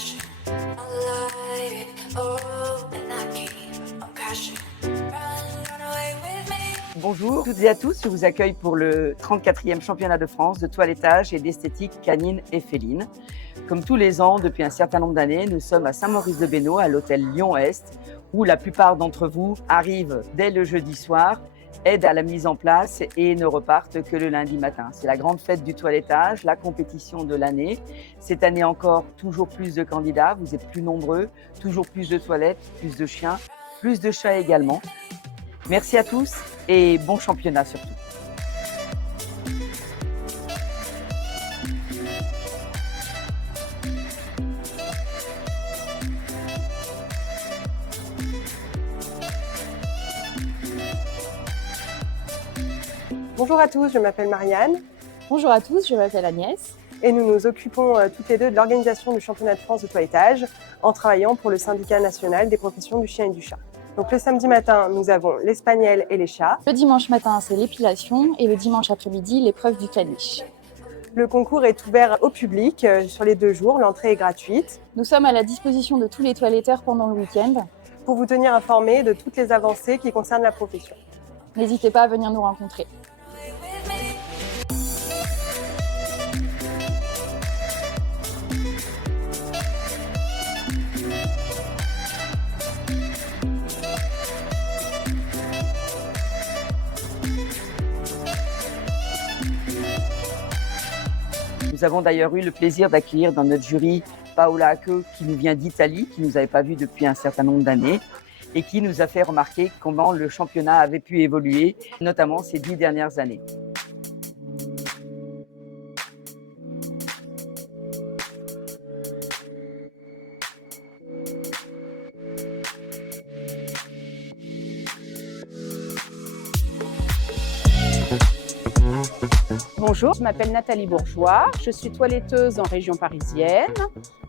passion, alive, oh, and I keep on crashing. Run away with me. Bonjour toutes et à tous, je vous accueille pour le 34e championnat de France de toilettage et d'esthétique canine et féline. Comme tous les ans, depuis un certain nombre d'années, nous sommes à Saint-Maurice-de-Bénaud, à l'hôtel Lyon-Est, où la plupart d'entre vous arrivent dès le jeudi soir, aident à la mise en place et ne repartent que le lundi matin. C'est la grande fête du toilettage, la compétition de l'année. Cette année encore, toujours plus de candidats, vous êtes plus nombreux, toujours plus de toilettes, plus de chiens, plus de chats également. Merci à tous et bon championnat surtout. Bonjour à tous, je m'appelle Marianne. Bonjour à tous, je m'appelle Agnès. Et nous nous occupons toutes les deux de l'organisation du championnat de France de toilettage en travaillant pour le syndicat national des professions du chien et du chat. Donc le samedi matin, nous avons les spaniels et les chats. Le dimanche matin, c'est l'épilation et le dimanche après-midi, l'épreuve du caniche. Le concours est ouvert au public sur les 2 jours, l'entrée est gratuite. Nous sommes à la disposition de tous les toiletteurs pendant le week-end. Pour vous tenir informés de toutes les avancées qui concernent la profession. N'hésitez pas à venir nous rencontrer. Nous avons d'ailleurs eu le plaisir d'accueillir dans notre jury Paola Acco, qui nous vient d'Italie, qui ne nous avait pas vus depuis un certain nombre d'années et qui nous a fait remarquer comment le championnat avait pu évoluer, notamment ces 10 dernières années. Bonjour, je m'appelle Nathalie Bourgeois, je suis toiletteuse en région parisienne,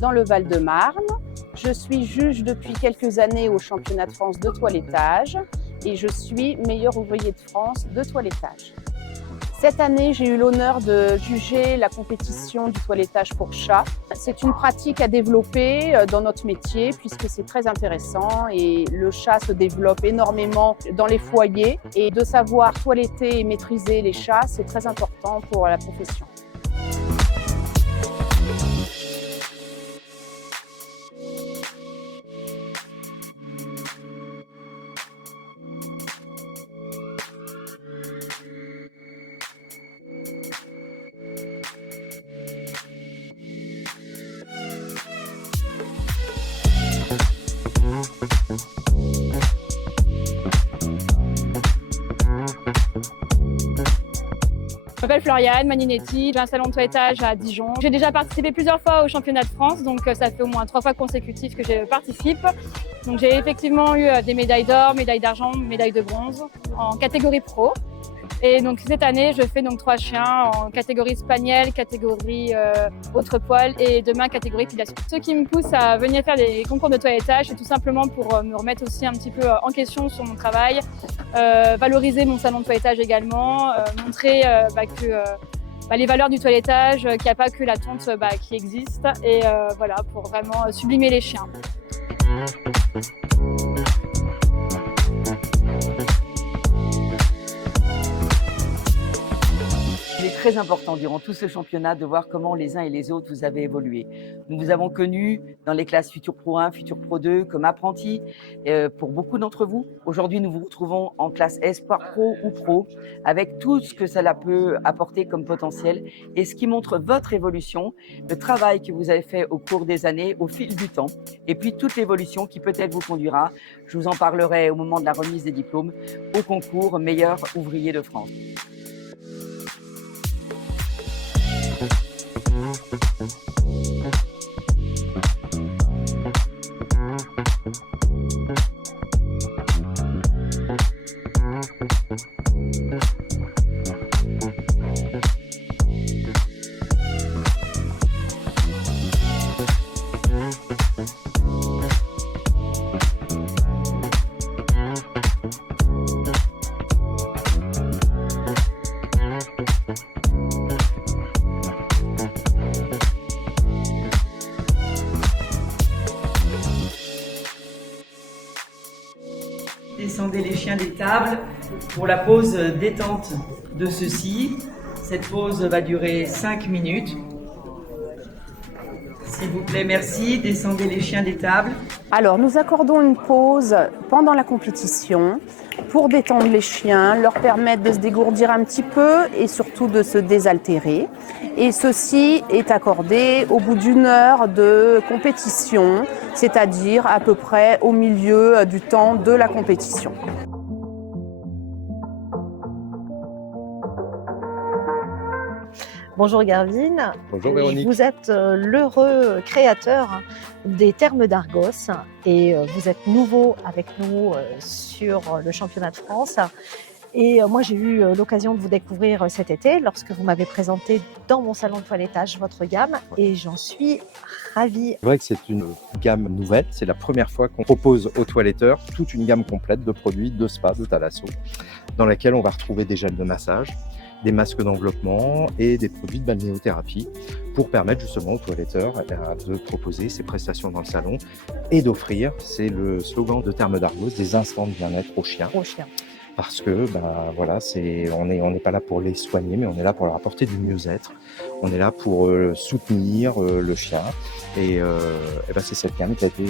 dans le Val-de-Marne. Je suis juge depuis quelques années au championnat de France de toilettage et je suis meilleur ouvrier de France de toilettage. Cette année, j'ai eu l'honneur de juger la compétition du toilettage pour chats. C'est une pratique à développer dans notre métier puisque c'est très intéressant et le chat se développe énormément dans les foyers. Et de savoir toiletter et maîtriser les chats, c'est très important pour la profession. Je m'appelle Floriane Maninetti, j'ai un salon de toilettage à Dijon. J'ai déjà participé plusieurs fois au championnat de France, donc ça fait au moins 3 fois consécutives que je participe. Donc j'ai effectivement eu des médailles d'or, médailles d'argent, médailles de bronze en catégorie pro. Et donc cette année, je fais donc 3 chiens en catégorie spaniel, catégorie autre poil et demain catégorie épilation. Ce qui me pousse à venir faire des concours de toilettage, c'est tout simplement pour me remettre aussi un petit peu en question sur mon travail, valoriser mon salon de toilettage également, montrer que les valeurs du toilettage, qu'il n'y a pas que la tonte qui existe et voilà, pour vraiment sublimer les chiens. Il est très important durant tout ce championnat de voir comment les uns et les autres vous avez évolué. Nous vous avons connus dans les classes Futur Pro 1, Futur Pro 2 comme apprentis pour beaucoup d'entre vous. Aujourd'hui, nous vous retrouvons en classe Espoir Pro ou Pro avec tout ce que cela peut apporter comme potentiel et ce qui montre votre évolution, le travail que vous avez fait au cours des années, au fil du temps et puis toute l'évolution qui peut-être vous conduira, je vous en parlerai au moment de la remise des diplômes, au concours meilleur ouvrier de France. descendez les chiens des tables pour la pause détente de ceux-ci. Cette pause va durer 5 minutes. S'il vous plaît, merci. Descendez les chiens des tables. Alors, nous accordons une pause pendant la compétition pour détendre les chiens, leur permettre de se dégourdir un petit peu et surtout de se désaltérer. Et ceci est accordé au bout d'1 heure de compétition, c'est-à-dire à peu près au milieu du temps de la compétition. Bonjour Garvin. Bonjour Véronique. Vous êtes l'heureux créateur des Thermes d'Argos et vous êtes nouveau avec nous sur le championnat de France. Et moi, j'ai eu l'occasion de vous découvrir cet été lorsque vous m'avez présenté dans mon salon de toilettage votre gamme et j'en suis ravie. C'est vrai que c'est une gamme nouvelle. C'est la première fois qu'on propose aux toiletteurs toute une gamme complète de produits de spa, de thalasso, dans laquelle on va retrouver des gels de massage, des masques d'enveloppement et des produits de balnéothérapie pour permettre justement aux toiletteurs de proposer ces prestations dans le salon et d'offrir, c'est le slogan de Thermes d'Argos, des instants de bien-être aux chiens. Parce que voilà, on n'est pas là pour les soigner, mais on est là pour leur apporter du mieux-être. On est là pour soutenir le chien. Et c'est cette gamme qui a été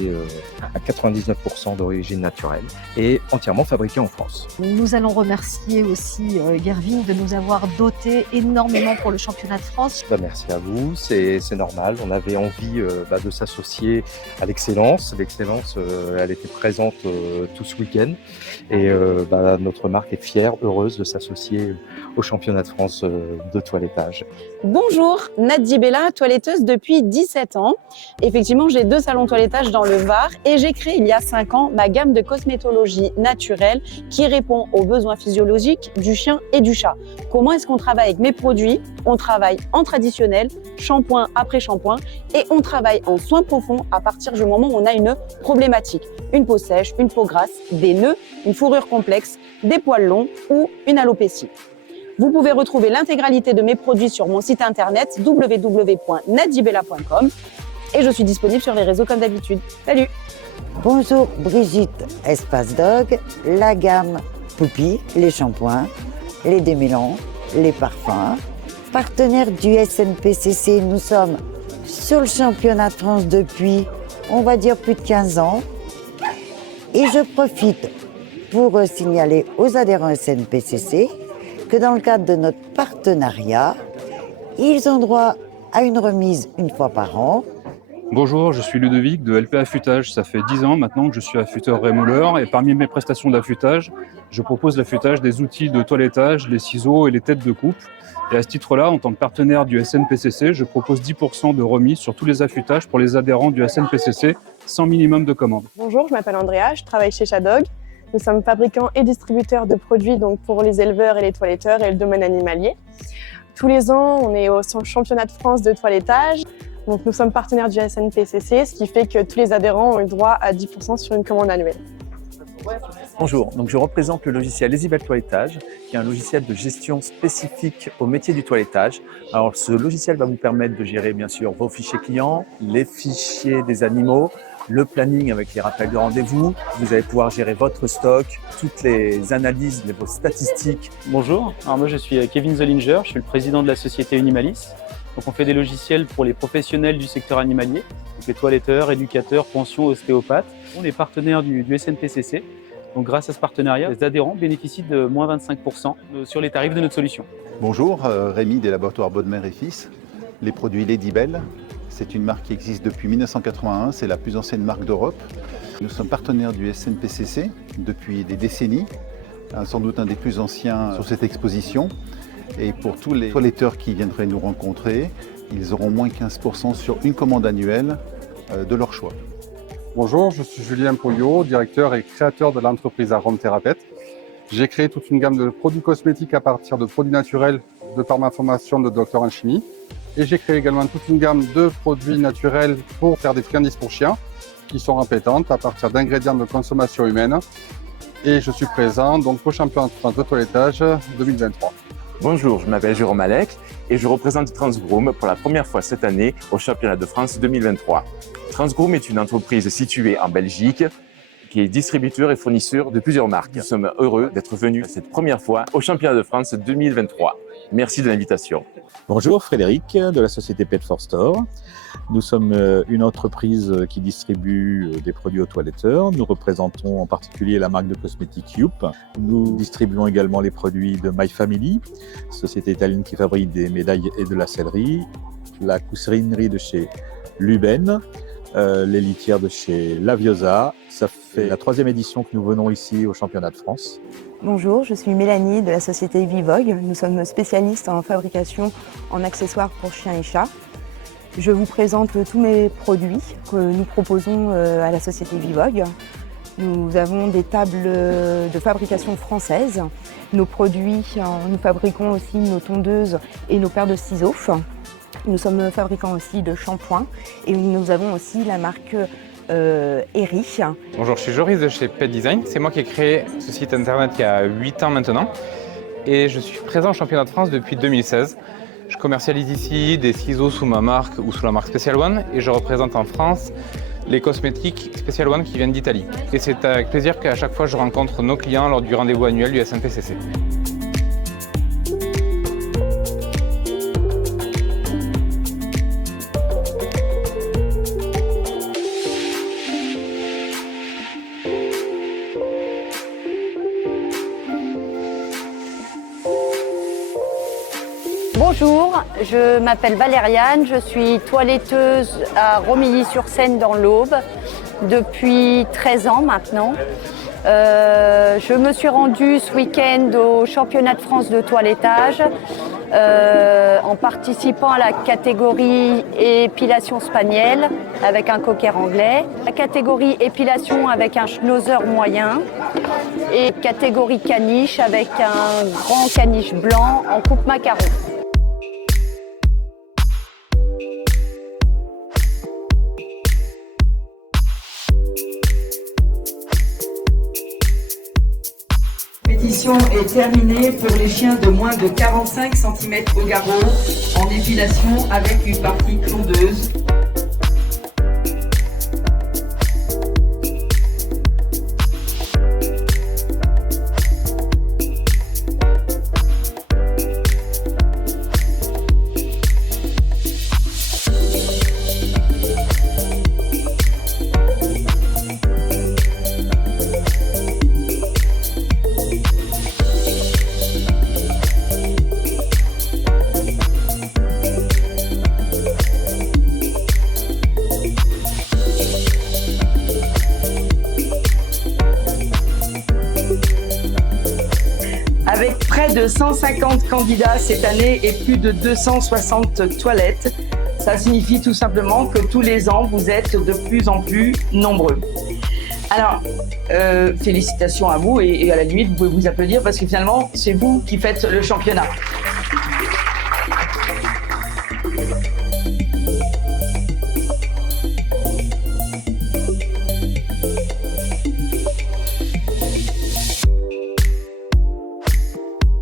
à 99% d'origine naturelle et entièrement fabriquée en France. Nous allons remercier aussi Garvin de nous avoir doté énormément pour le championnat de France. Merci à vous, c'est normal. On avait envie de s'associer à l'excellence. L'excellence, elle était présente tout ce week-end. Et notre marque est fière, heureuse de s'associer au championnat de France de toilettage. Bonjour, Nadji Bella, toiletteuse depuis 17 ans. Effectivement, j'ai 2 salons toilettage dans le Var et j'ai créé il y a 5 ans ma gamme de cosmétologie naturelle qui répond aux besoins physiologiques du chien et du chat. Comment est-ce qu'on travaille avec mes produits? On travaille en traditionnel, shampoing après shampoing, et on travaille en soins profonds à partir du moment où on a une problématique. Une peau sèche, une peau grasse, des nœuds, une fourrure complexe, des poils longs ou une alopécie. Vous pouvez retrouver l'intégralité de mes produits sur mon site internet www.nadjibella.com et je suis disponible sur les réseaux comme d'habitude. Salut! Bonjour Brigitte, Espace Dog, la gamme Poupie, les shampoings, les démêlants, les parfums. Partenaire du SNPCC, nous sommes sur le championnat de France depuis, on va dire, plus de 15 ans. Et je profite pour signaler aux adhérents SNPCC que dans le cadre de notre partenariat, ils ont droit à une remise 1 fois par an. Bonjour, je suis Ludovic de LP Affûtage. Ça fait 10 ans maintenant que je suis affûteur rémouleur et parmi mes prestations d'affûtage, je propose l'affûtage des outils de toilettage, les ciseaux et les têtes de coupe. Et à ce titre-là, en tant que partenaire du SNPCC, je propose 10% de remise sur tous les affûtages pour les adhérents du SNPCC sans minimum de commande. Bonjour, je m'appelle Andrea, je travaille chez Shadog. Nous sommes fabricants et distributeurs de produits donc pour les éleveurs et les toiletteurs et le domaine animalier. Tous les ans, on est au championnat de France de toilettage. Donc nous sommes partenaires du SNPCC, ce qui fait que tous les adhérents ont eu droit à 10% sur une commande annuelle. Bonjour, donc je représente le logiciel Lesibel Toilettage, qui est un logiciel de gestion spécifique au métier du toilettage. Alors ce logiciel va vous permettre de gérer bien sûr vos fichiers clients, les fichiers des animaux, le planning avec les rappels de rendez-vous. Vous allez pouvoir gérer votre stock, toutes les analyses, vos statistiques. Bonjour, alors moi je suis Kevin Zollinger, je suis le président de la société Unimalis. Donc on fait des logiciels pour les professionnels du secteur animalier, donc les toiletteurs, éducateurs, pensions, ostéopathes. On est partenaire du SNPCC. Donc grâce à ce partenariat, les adhérents bénéficient de moins 25% sur les tarifs de notre solution. Bonjour, Rémi des laboratoires Bodmer et Fils. Les produits Ladybell, c'est une marque qui existe depuis 1981, c'est la plus ancienne marque d'Europe. Nous sommes partenaires du SNPCC depuis des décennies, sans doute un des plus anciens sur cette exposition. Et pour tous les toiletteurs qui viendraient nous rencontrer, ils auront moins 15% sur une commande annuelle de leur choix. Bonjour, je suis Julien Pouillot, directeur et créateur de l'entreprise Aromathérapeute. J'ai créé toute une gamme de produits cosmétiques à partir de produits naturels de par ma formation de docteur en chimie. Et j'ai créé également toute une gamme de produits naturels pour faire des friandises pour chiens qui sont répétantes à partir d'ingrédients de consommation humaine. Et je suis présent donc au championnat de France de toilettage 2023. Bonjour, je m'appelle Jérôme Alec et je représente Transgroom pour la première fois cette année au championnat de France 2023. Transgroom est une entreprise située en Belgique. qui est distributeur et fournisseur de plusieurs marques. Nous sommes heureux d'être venus cette première fois au Championnat de France 2023. Merci de l'invitation. Bonjour, Frédéric de la société Pet for Store. Nous sommes une entreprise qui distribue des produits aux toiletteurs. Nous représentons en particulier la marque de cosmétiques Youp. Nous distribuons également les produits de My Family, société italienne qui fabrique des médailles et de la sellerie, la coussinerie de chez Luben, les litières de chez Laviosa. Ça fait la 3e édition que nous venons ici au Championnat de France. Bonjour, je suis Mélanie de la société Vivogue. Nous sommes spécialistes en fabrication en accessoires pour chiens et chats. Je vous présente tous mes produits que nous proposons à la société Vivogue. Nous avons des tables de fabrication françaises. Nos produits, nous fabriquons aussi nos tondeuses et nos paires de ciseaux. Nous sommes fabricants aussi de shampoings et nous avons aussi la marque Eri. Bonjour, je suis Joris de chez Pet Design. C'est moi qui ai créé ce site internet il y a 8 ans maintenant. Et je suis présent au Championnat de France depuis 2016. Je commercialise ici des ciseaux sous ma marque ou sous la marque Special One et je représente en France les cosmétiques Special One qui viennent d'Italie. Et c'est avec plaisir qu'à chaque fois je rencontre nos clients lors du rendez-vous annuel du SNPCC. Bonjour, je m'appelle Valériane, je suis toiletteuse à Romilly-sur-Seine dans l'Aube depuis 13 ans maintenant. Je me suis rendue ce week-end au Championnat de France de toilettage en participant à la catégorie épilation spaniel avec un cocker anglais, la catégorie épilation avec un schnauzer moyen et catégorie caniche avec un grand caniche blanc en coupe macaron. L'édition est terminée pour les chiens de moins de 45 cm au garrot en épilation avec une partie tondeuse. Avec près de 150 candidats cette année et plus de 260 toilettes, ça signifie tout simplement que tous les ans, vous êtes de plus en plus nombreux. Alors, félicitations à vous et à la limite, vous pouvez vous applaudir parce que finalement, c'est vous qui faites le championnat.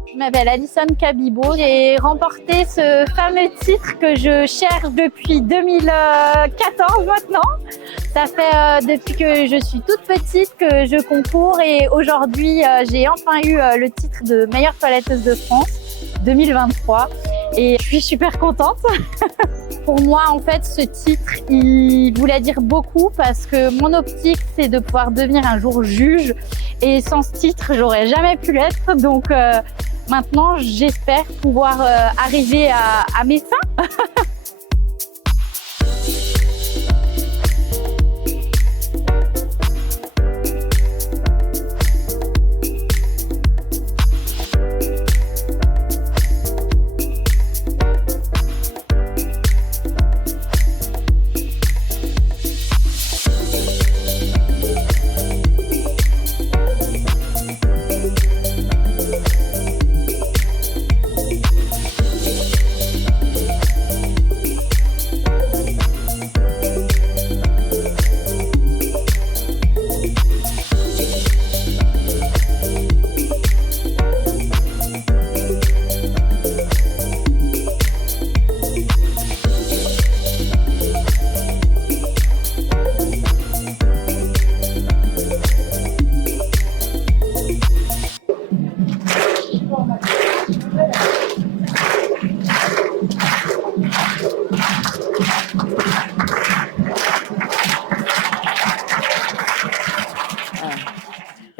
Je m'appelle Alison Kabibo. J'ai remporté ce fameux titre que je cherche depuis 2014 maintenant. Ça fait depuis que je suis toute petite que je concours et aujourd'hui j'ai enfin eu le titre de meilleure toiletteuse de France 2023 et je suis super contente. Pour moi, en fait, ce titre, il voulait dire beaucoup parce que mon optique, c'est de pouvoir devenir un jour juge et sans ce titre, j'aurais jamais pu l'être. Donc maintenant, j'espère pouvoir arriver à mes fins.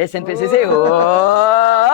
SNPCC, oh